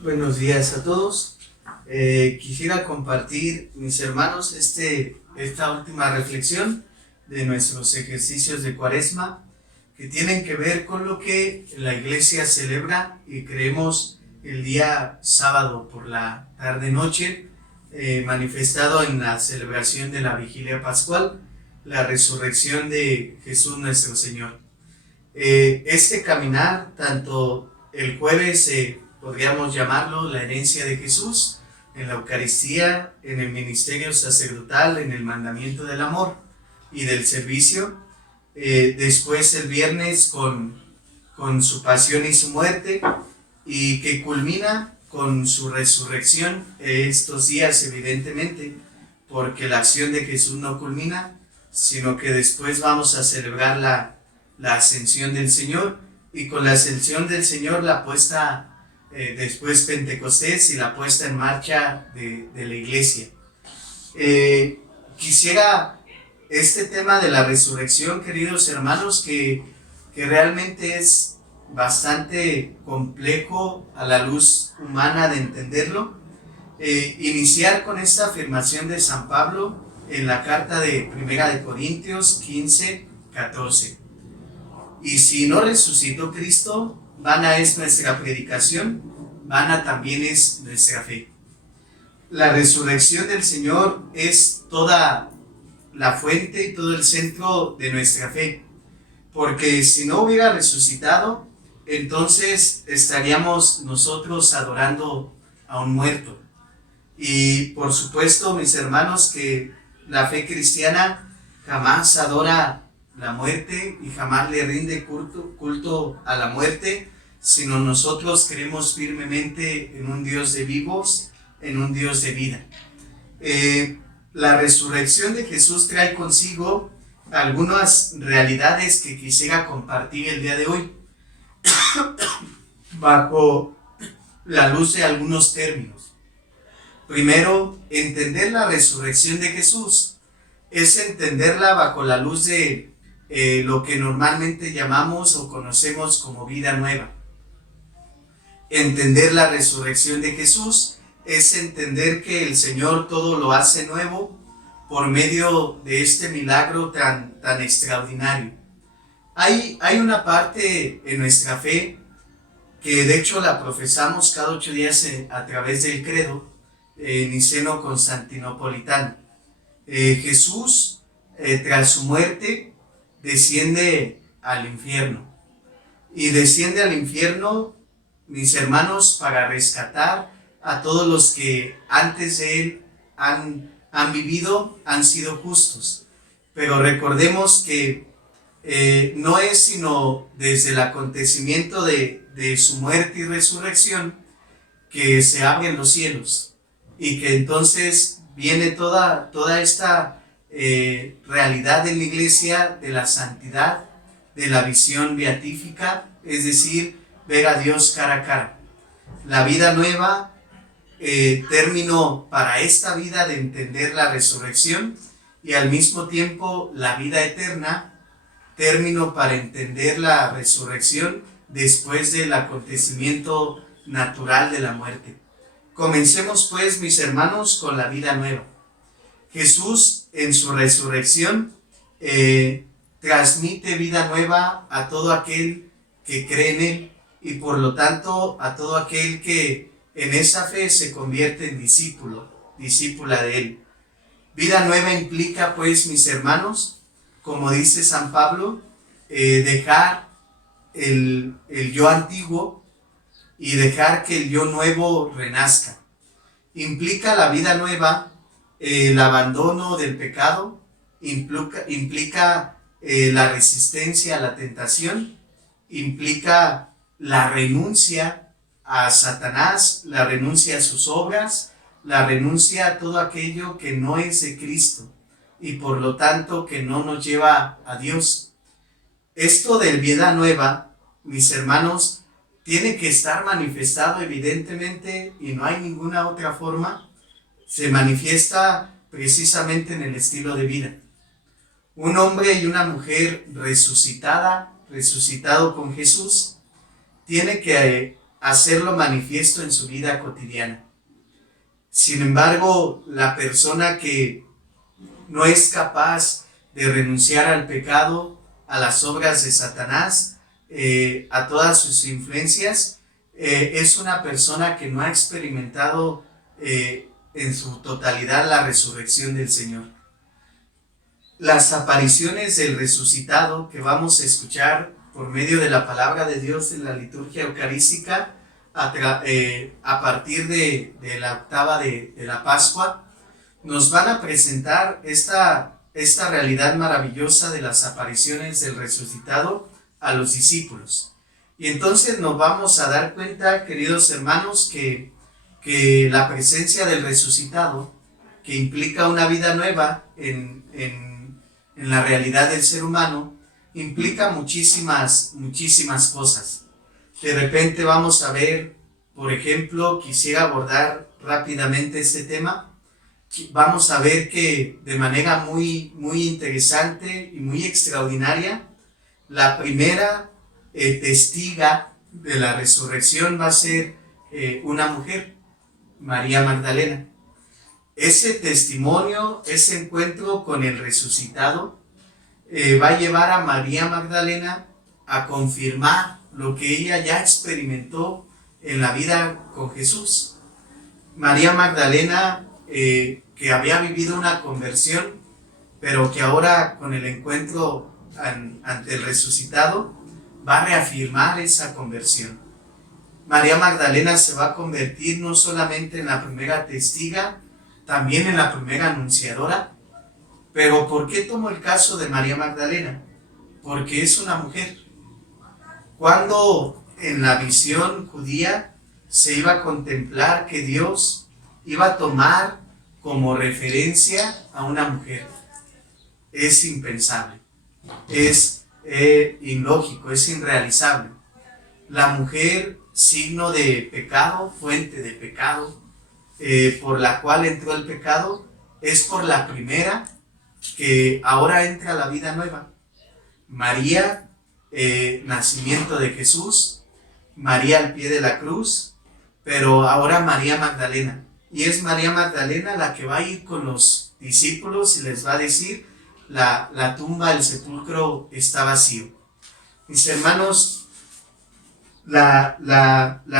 Buenos días a todos. Quisiera compartir, mis hermanos, esta última reflexión de nuestros ejercicios de Cuaresma, que tienen que ver con lo que la Iglesia celebra y creemos el día sábado por la tarde-noche, manifestado en la celebración de la Vigilia Pascual, la resurrección de Jesús nuestro Señor. Este caminar, tanto el jueves podríamos llamarlo la herencia de Jesús, en la Eucaristía, en el ministerio sacerdotal, en el mandamiento del amor y del servicio, después el viernes con su pasión y su muerte, y que culmina con su resurrección estos días, evidentemente, porque la acción de Jesús no culmina, sino que después vamos a celebrar la ascensión del Señor, y con la ascensión del Señor la puesta, después Pentecostés y la puesta en marcha de la Iglesia. Quisiera este tema de la resurrección, queridos hermanos, que realmente es bastante complejo a la luz humana de entenderlo, iniciar con esta afirmación de San Pablo en la carta de Primera de Corintios 15:14. Y si no resucitó Cristo, vana es nuestra predicación, vana también es nuestra fe. La resurrección del Señor es toda la fuente y todo el centro de nuestra fe, porque si no hubiera resucitado, entonces estaríamos nosotros adorando a un muerto. Y por supuesto, mis hermanos, que la fe cristiana jamás adora la muerte y jamás le rinde culto a la muerte, sino nosotros creemos firmemente en un Dios de vivos, en un Dios de vida. La resurrección de Jesús trae consigo algunas realidades que quisiera compartir el día de hoy, bajo la luz de algunos términos. Primero, entender la resurrección de Jesús es entenderla bajo la luz de lo que normalmente llamamos o conocemos como vida nueva. Entender la resurrección de Jesús es entender que el Señor todo lo hace nuevo por medio de este milagro tan extraordinario. Hay una parte en nuestra fe que de hecho la profesamos cada 8 días a través del credo niceno-constantinopolitano. Jesús, tras su muerte, desciende al infierno. Y desciende al infierno, mis hermanos, para rescatar a todos los que antes de él han vivido, han sido justos. Pero recordemos que no es sino desde el acontecimiento de su muerte y resurrección que se abren los cielos, y que entonces viene toda esta realidad de la Iglesia, de la santidad, de la visión beatífica, es decir, ver a Dios cara a cara. La vida nueva, término para esta vida de entender la resurrección, y al mismo tiempo la vida eterna, término para entender la resurrección después del acontecimiento natural de la muerte. Comencemos pues, mis hermanos, con la vida nueva. Jesús en su resurrección transmite vida nueva a todo aquel que cree en él, y por lo tanto a todo aquel que en esa fe se convierte en discípula de él. Vida nueva implica pues, mis hermanos, como dice San Pablo, dejar el yo antiguo y dejar que el yo nuevo renazca. Implica la vida nueva, el abandono del pecado, implica la resistencia a la tentación, implica la renuncia a Satanás, la renuncia a sus obras, la renuncia a todo aquello que no es de Cristo y por lo tanto que no nos lleva a Dios. Esto de vida nueva, mis hermanos, tiene que estar manifestado evidentemente, y no hay ninguna otra forma. Se manifiesta precisamente en el estilo de vida. Un hombre y una mujer resucitado con Jesús, tiene que hacerlo manifiesto en su vida cotidiana. Sin embargo, la persona que no es capaz de renunciar al pecado, a las obras de Satanás, a todas sus influencias, es una persona que no ha experimentado en su totalidad la resurrección del Señor. Las apariciones del resucitado que vamos a escuchar por medio de la palabra de Dios en la liturgia eucarística a partir de la octava de la Pascua, nos van a presentar esta realidad maravillosa de las apariciones del resucitado a los discípulos. Y entonces nos vamos a dar cuenta, queridos hermanos, que la presencia del resucitado, que implica una vida nueva en la realidad del ser humano, implica muchísimas cosas. De repente vamos a ver, por ejemplo, quisiera abordar rápidamente este tema. Vamos a ver que de manera muy interesante y muy extraordinaria, la primera testiga de la resurrección va a ser una mujer, María Magdalena. Ese testimonio, ese encuentro con el resucitado, va a llevar a María Magdalena a confirmar lo que ella ya experimentó en la vida con Jesús. María Magdalena, que había vivido una conversión, pero que ahora con el encuentro ante el resucitado va a reafirmar esa conversión. María Magdalena se va a convertir no solamente en la primera testiga, también en la primera anunciadora. Pero ¿por qué tomo el caso de María Magdalena? Porque es una mujer. Cuando en la visión judía se iba a contemplar que Dios iba a tomar como referencia a una mujer, es impensable, es ilógico, es irrealizable. La mujer, signo de pecado, fuente de pecado, por la cual entró el pecado, es por la primera que ahora entra la vida nueva. María, nacimiento de Jesús, María al pie de la cruz, pero ahora María Magdalena. Y es María Magdalena la que va a ir con los discípulos y les va a decir, la tumba, el sepulcro está vacío. Mis hermanos, la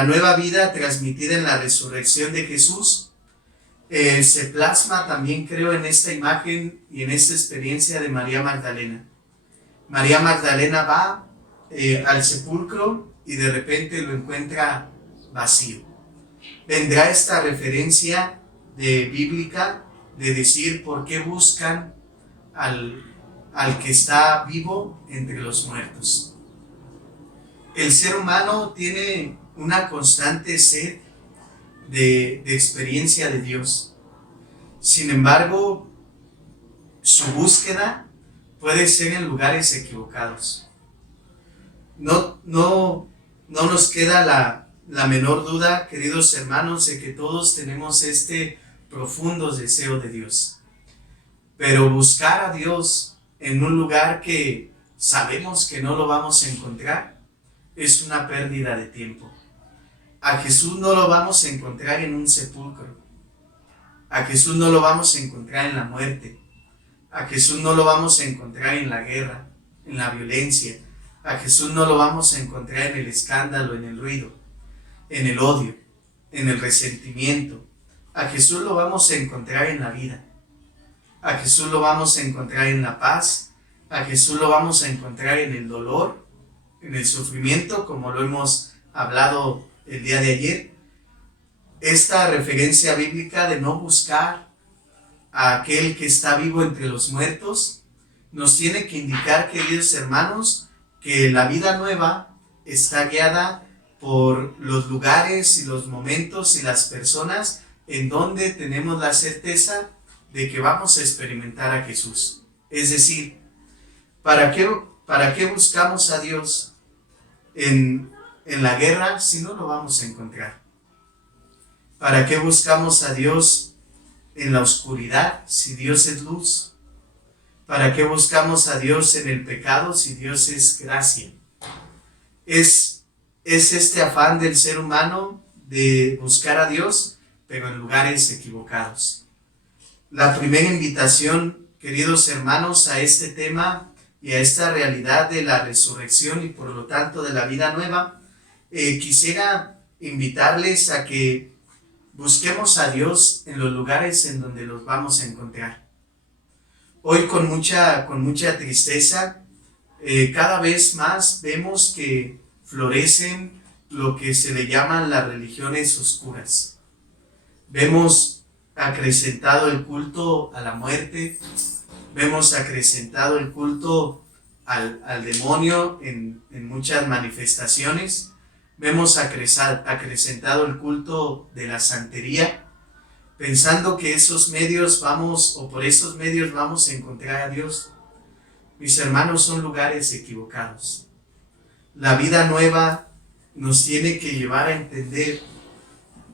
nueva vida transmitida en la resurrección de Jesús se plasma también, creo, en esta imagen y en esta experiencia de María Magdalena. María Magdalena va al sepulcro y de repente lo encuentra vacío. Vendrá esta referencia bíblica de decir por qué buscan al que está vivo entre los muertos. El ser humano tiene una constante sed de experiencia de Dios. Sin embargo, su búsqueda puede ser en lugares equivocados. No nos queda la menor duda, queridos hermanos, de que todos tenemos este profundo deseo de Dios. Pero buscar a Dios en un lugar que sabemos que no lo vamos a encontrar es una pérdida de tiempo. A Jesús no lo vamos a encontrar en un sepulcro. A Jesús no lo vamos a encontrar en la muerte. A Jesús no lo vamos a encontrar en la guerra, en la violencia. A Jesús no lo vamos a encontrar en el escándalo, en el ruido, en el odio, en el resentimiento. A Jesús lo vamos a encontrar en la vida. A Jesús lo vamos a encontrar en la paz. A Jesús lo vamos a encontrar en el dolor, en el sufrimiento, como lo hemos hablado el día de ayer. Esta referencia bíblica de no buscar a aquel que está vivo entre los muertos nos tiene que indicar, queridos hermanos, que la vida nueva está guiada por los lugares y los momentos y las personas en donde tenemos la certeza de que vamos a experimentar a Jesús. Es decir, ¿para qué buscamos a Dios en la guerra si no lo vamos a encontrar? ¿Para qué buscamos a Dios en la oscuridad si Dios es luz? ¿Para qué buscamos a Dios en el pecado si Dios es gracia? Es es este afán del ser humano de buscar a Dios, pero en lugares equivocados. La primera invitación, queridos hermanos, a este tema y a esta realidad de la resurrección y por lo tanto de la vida nueva, quisiera invitarles a que busquemos a Dios en los lugares en donde los vamos a encontrar. Hoy con mucha tristeza, cada vez más vemos que florecen lo que se le llaman las religiones oscuras. Vemos acrecentado el culto a la muerte, vemos acrecentado el culto al demonio en muchas manifestaciones, vemos acrecentado el culto de la santería, pensando que por esos medios vamos a encontrar a Dios. Mis hermanos, son lugares equivocados. La vida nueva nos tiene que llevar a entender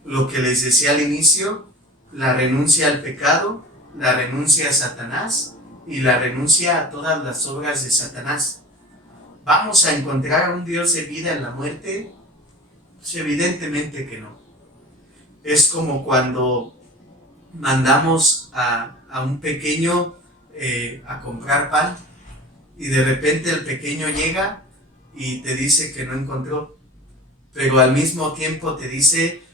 lo que les decía al inicio: la renuncia al pecado, la renuncia a Satanás y la renuncia a todas las obras de Satanás. ¿Vamos a encontrar a un Dios de vida en la muerte? Pues evidentemente que no. Es como cuando mandamos a un pequeño a comprar pan y de repente el pequeño llega y te dice que no encontró, pero al mismo tiempo te dice: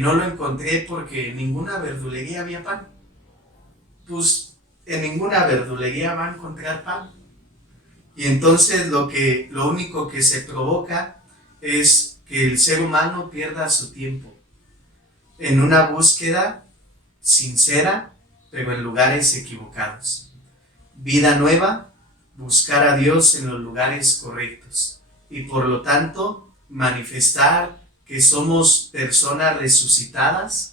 no lo encontré porque en ninguna verdulería había pan. Pues en ninguna verdulería va a encontrar pan. Y entonces lo único que se provoca es que el ser humano pierda su tiempo en una búsqueda sincera, pero en lugares equivocados. Vida nueva, buscar a Dios en los lugares correctos y por lo tanto manifestar que somos personas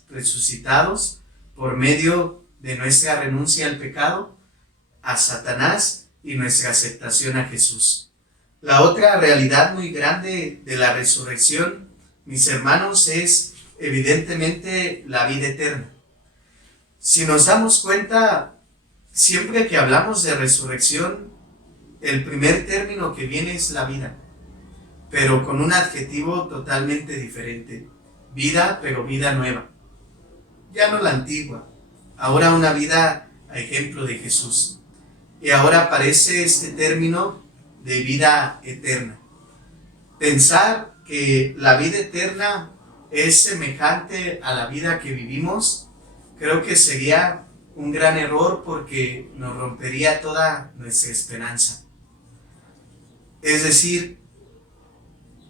resucitados por medio de nuestra renuncia al pecado, a Satanás y nuestra aceptación a Jesús. La otra realidad muy grande de la resurrección, mis hermanos, es evidentemente la vida eterna. Si nos damos cuenta, siempre que hablamos de resurrección, el primer término que viene es la vida, pero con un adjetivo totalmente diferente. Vida, pero vida nueva. Ya no la antigua, ahora una vida a ejemplo de Jesús. Y ahora aparece este término de vida eterna. Pensar que la vida eterna es semejante a la vida que vivimos, creo que sería un gran error porque nos rompería toda nuestra esperanza. Es decir,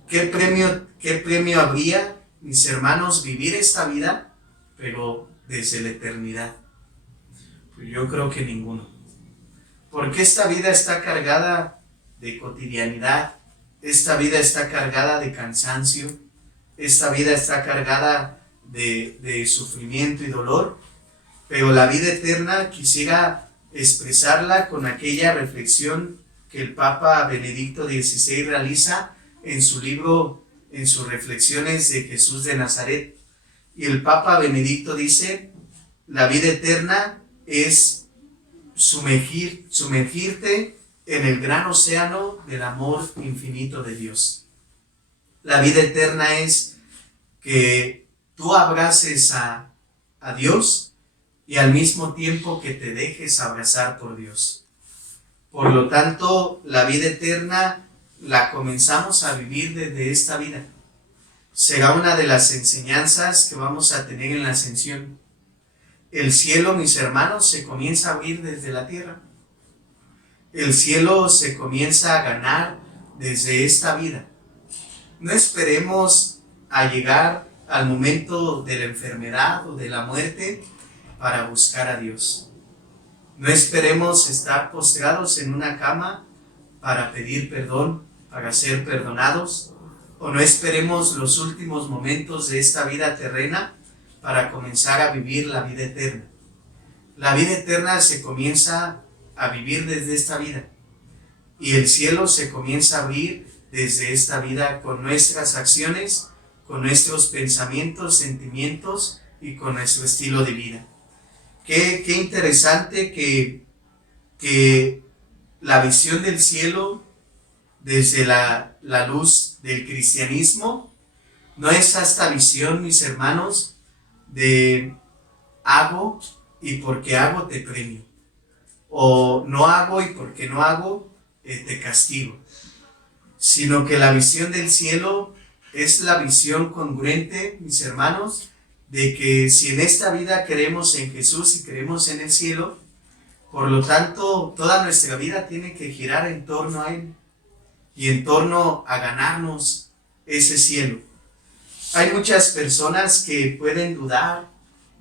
¿qué premio habría, mis hermanos, vivir esta vida, pero desde la eternidad? Pues yo creo que ninguno. Porque esta vida está cargada de cotidianidad, esta vida está cargada de cansancio, esta vida está cargada de sufrimiento y dolor, pero la vida eterna quisiera expresarla con aquella reflexión que el Papa Benedicto XVI realiza en su libro, en sus reflexiones de Jesús de Nazaret. Y el Papa Benedicto dice: la vida eterna es sumergirte en el gran océano del amor infinito de Dios. La vida eterna es que tú abraces a Dios y al mismo tiempo que te dejes abrazar por Dios. Por lo tanto, la vida eterna la comenzamos a vivir desde esta vida. Será una de las enseñanzas que vamos a tener en la ascensión. El cielo, mis hermanos, se comienza a abrir desde la tierra. El cielo se comienza a ganar desde esta vida. No esperemos a llegar al momento de la enfermedad o de la muerte para buscar a Dios. No esperemos estar postrados en una cama para pedir perdón, para ser perdonados, o no esperemos los últimos momentos de esta vida terrena para comenzar a vivir la vida eterna. La vida eterna se comienza a vivir desde esta vida y el cielo se comienza a abrir desde esta vida con nuestras acciones, con nuestros pensamientos, sentimientos y con nuestro estilo de vida. Qué interesante que la visión del cielo desde la la luz del cristianismo no es esta visión, mis hermanos, de hago y porque hago te premio, o no hago y porque no hago te castigo, sino que la visión del cielo es la visión congruente, mis hermanos, de que si en esta vida creemos en Jesús y creemos en el cielo, por lo tanto toda nuestra vida tiene que girar en torno a Él y en torno a ganarnos ese cielo. Hay muchas personas que pueden dudar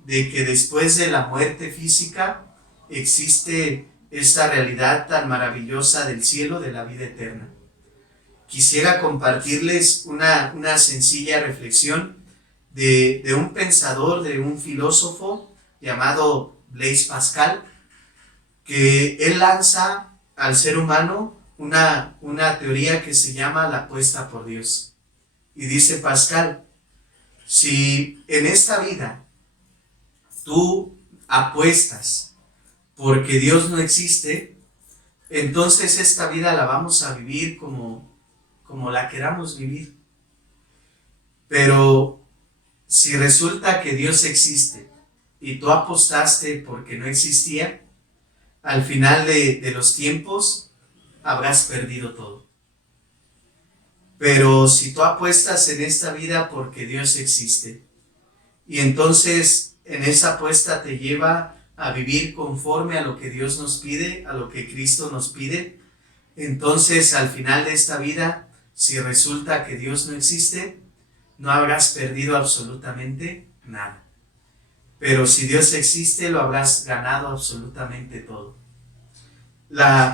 de que después de la muerte física existe esta realidad tan maravillosa del cielo, de la vida eterna. Quisiera compartirles una sencilla reflexión de un pensador, de un filósofo llamado Blaise Pascal, que él lanza al ser humano una teoría que se llama la apuesta por Dios. Y dice Pascal, si en esta vida tú apuestas porque Dios no existe, entonces esta vida la vamos a vivir como la queramos vivir. Pero si resulta que Dios existe y tú apostaste porque no existía, al final de los tiempos habrás perdido todo. Pero si tú apuestas en esta vida porque Dios existe, y entonces en esa apuesta te lleva a vivir conforme a lo que Dios nos pide, a lo que Cristo nos pide, entonces al final de esta vida, si resulta que Dios no existe, no habrás perdido absolutamente nada. Pero si Dios existe, lo habrás ganado absolutamente todo.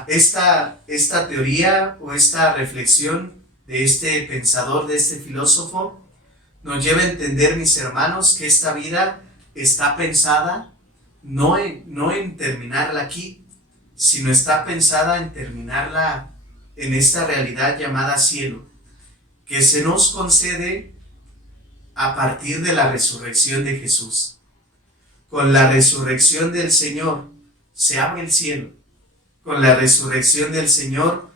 Esta teoría o esta reflexión de este pensador, de este filósofo, nos lleva a entender, mis hermanos, que esta vida está pensada no en terminarla aquí, sino está pensada en terminarla en esta realidad llamada cielo, que se nos concede a partir de la resurrección de Jesús. Con la resurrección del Señor se abre el cielo. Con la resurrección del Señor,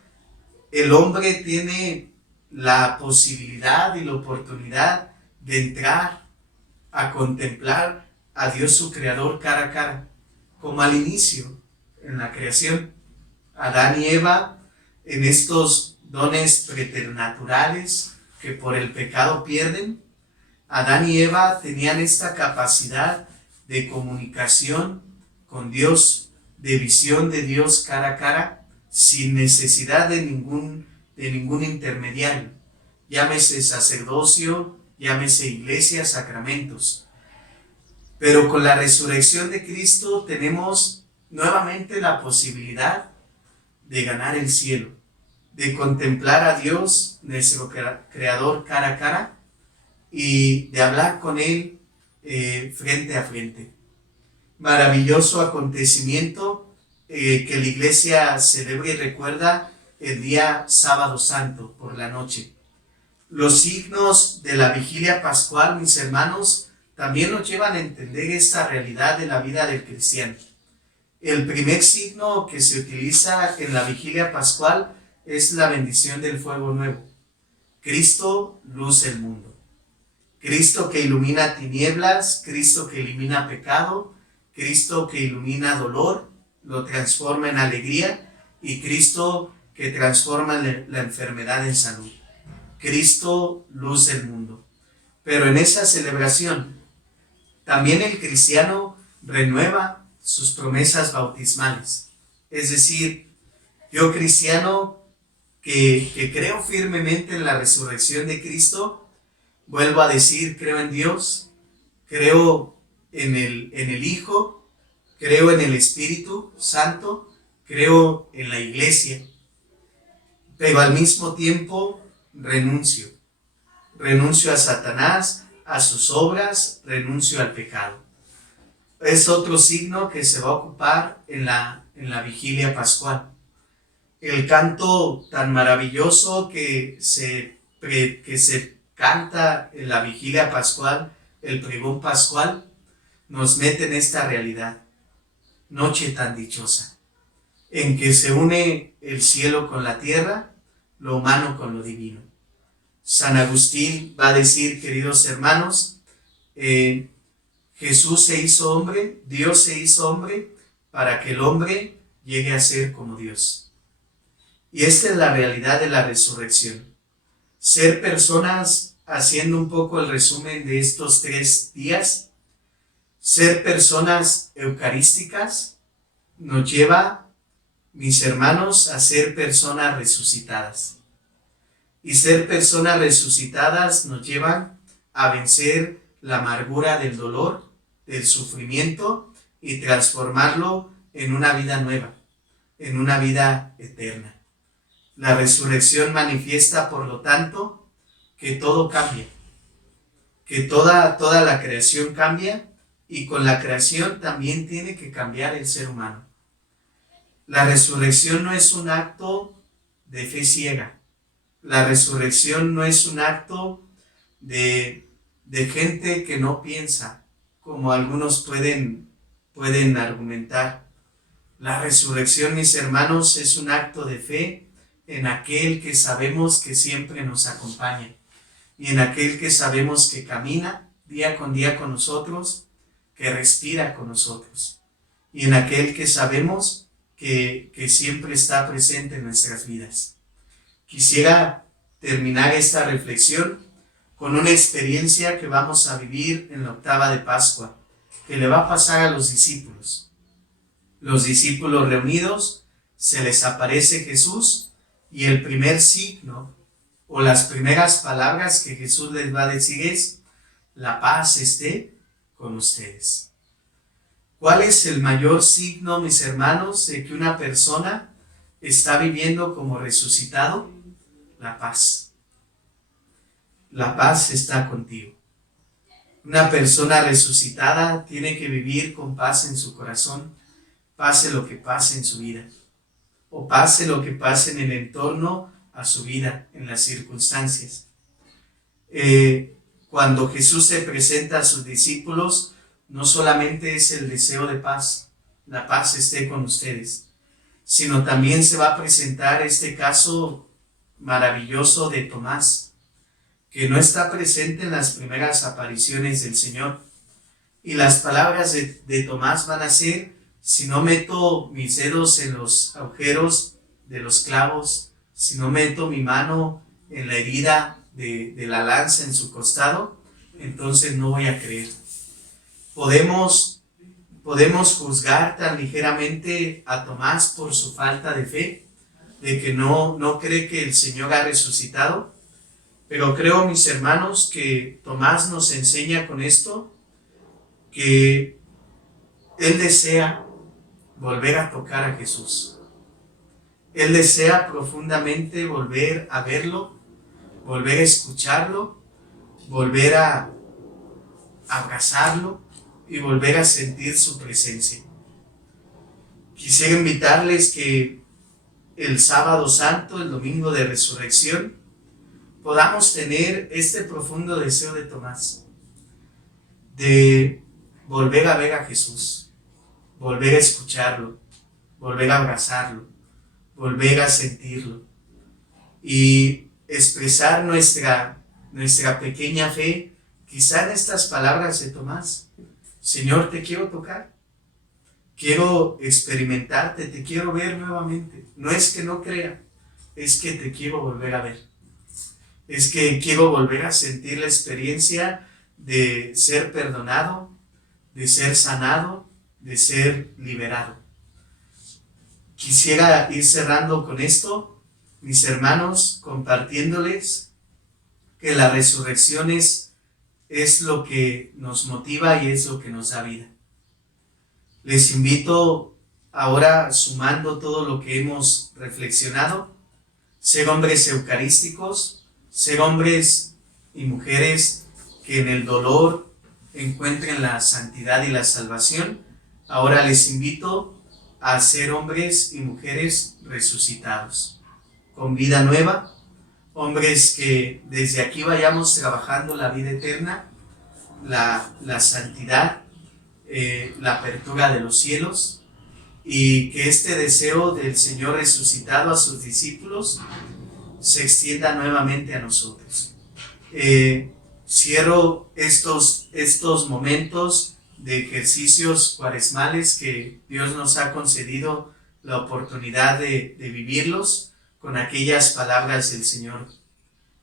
el hombre tiene la posibilidad y la oportunidad de entrar a contemplar a Dios su Creador cara a cara, como al inicio, en la creación. Adán y Eva, en estos dones preternaturales que por el pecado pierden, Adán y Eva tenían esta capacidad de comunicación con Dios, de visión de Dios cara a cara, sin necesidad de ningún intermediario, llámese sacerdocio, llámese iglesia, sacramentos. Pero con la resurrección de Cristo tenemos nuevamente la posibilidad de ganar el cielo, de contemplar a Dios, nuestro Creador, cara a cara, y de hablar con Él frente a frente. Maravilloso acontecimiento que la iglesia celebra y recuerda el día sábado santo por la noche. Los signos de la vigilia pascual, mis hermanos, también nos llevan a entender esta realidad de la vida del cristiano. El primer signo que se utiliza en la vigilia pascual es la bendición del fuego nuevo. Cristo, luz del mundo. Cristo que ilumina tinieblas, Cristo que elimina pecado, Cristo que ilumina dolor, lo transforma en alegría, y Cristo que transforma la enfermedad en salud. Cristo, luz del mundo. Pero en esa celebración, también el cristiano renueva sus promesas bautismales. Es decir, yo cristiano que creo firmemente en la resurrección de Cristo, vuelvo a decir, creo en Dios, creo en el Hijo, creo en el Espíritu Santo, creo en la Iglesia, pero al mismo tiempo renuncio a Satanás, a sus obras, renuncio al pecado. Es otro signo que se va a ocupar en la vigilia pascual. El canto tan maravilloso que se canta en la vigilia pascual, el pregón pascual, nos mete en esta realidad. Noche tan dichosa, en que se une el cielo con la tierra, lo humano con lo divino. San Agustín va a decir, queridos hermanos, Jesús se hizo hombre, Dios se hizo hombre, para que el hombre llegue a ser como Dios. Y esta es la realidad de la resurrección. Ser personas, haciendo un poco el resumen de estos 3 días, ser personas eucarísticas nos lleva, mis hermanos, a ser personas resucitadas. Y ser personas resucitadas nos llevan a vencer la amargura del dolor, del sufrimiento, y transformarlo en una vida nueva, en una vida eterna. La resurrección manifiesta, por lo tanto, que todo cambia, que toda la creación cambia, y con la creación también tiene que cambiar el ser humano. La resurrección no es un acto de fe ciega. La resurrección no es un acto de gente que no piensa, como algunos pueden argumentar. La resurrección, mis hermanos, es un acto de fe en aquel que sabemos que siempre nos acompaña y en aquel que sabemos que camina día con nosotros, que respira con nosotros, y en aquel que sabemos que siempre está presente en nuestras vidas. Quisiera terminar esta reflexión con una experiencia que vamos a vivir en la octava de Pascua, que le va a pasar a los discípulos. Los discípulos reunidos, se les aparece Jesús, y el primer signo o las primeras palabras que Jesús les va a decir es: la paz esté con ustedes. ¿Cuál es el mayor signo, mis hermanos, de que una persona está viviendo como resucitado? La paz. La paz está contigo. Una persona resucitada tiene que vivir con paz en su corazón, pase lo que pase en su vida, o pase lo que pase en el entorno a su vida, en las circunstancias. Cuando Jesús se presenta a sus discípulos, no solamente es el deseo de paz, la paz esté con ustedes, sino también se va a presentar este caso maravilloso de Tomás, que no está presente en las primeras apariciones del Señor. Y las palabras de Tomás van a ser: si no meto mis dedos en los agujeros de los clavos, si no meto mi mano en la herida de la lanza en su costado, entonces no voy a creer. Podemos juzgar tan ligeramente a Tomás por su falta de fe, de que no cree que el Señor ha resucitado, pero creo, mis hermanos, que Tomás nos enseña con esto que él desea volver a tocar a Jesús. Él desea profundamente volver a verlo, volver a escucharlo, volver a abrazarlo y volver a sentir su presencia. Quisiera invitarles que el sábado santo, el domingo de resurrección, podamos tener este profundo deseo de Tomás, de volver a ver a Jesús, volver a escucharlo, volver a abrazarlo, volver a sentirlo y expresar nuestra pequeña fe, quizá en estas palabras de Tomás: Señor, te quiero tocar, quiero experimentarte, te quiero ver nuevamente. No es que no crea, es que te quiero volver a ver. Es que quiero volver a sentir la experiencia de ser perdonado, de ser sanado, de ser liberado. Quisiera ir cerrando con esto, mis hermanos, compartiéndoles que la resurrección es lo que nos motiva y es lo que nos da vida. Les invito ahora, sumando todo lo que hemos reflexionado, ser hombres eucarísticos, ser hombres y mujeres que en el dolor encuentren la santidad y la salvación. Ahora les invito a ser hombres y mujeres resucitados, con vida nueva, hombres que desde aquí vayamos trabajando la vida eterna, la santidad, la apertura de los cielos, y que este deseo del Señor resucitado a sus discípulos se extienda nuevamente a nosotros. Cierro estos momentos de ejercicios cuaresmales que Dios nos ha concedido la oportunidad de vivirlos con aquellas palabras del Señor: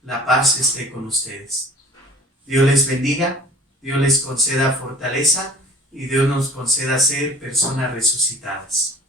la paz esté con ustedes. Dios les bendiga, Dios les conceda fortaleza y Dios nos conceda ser personas resucitadas.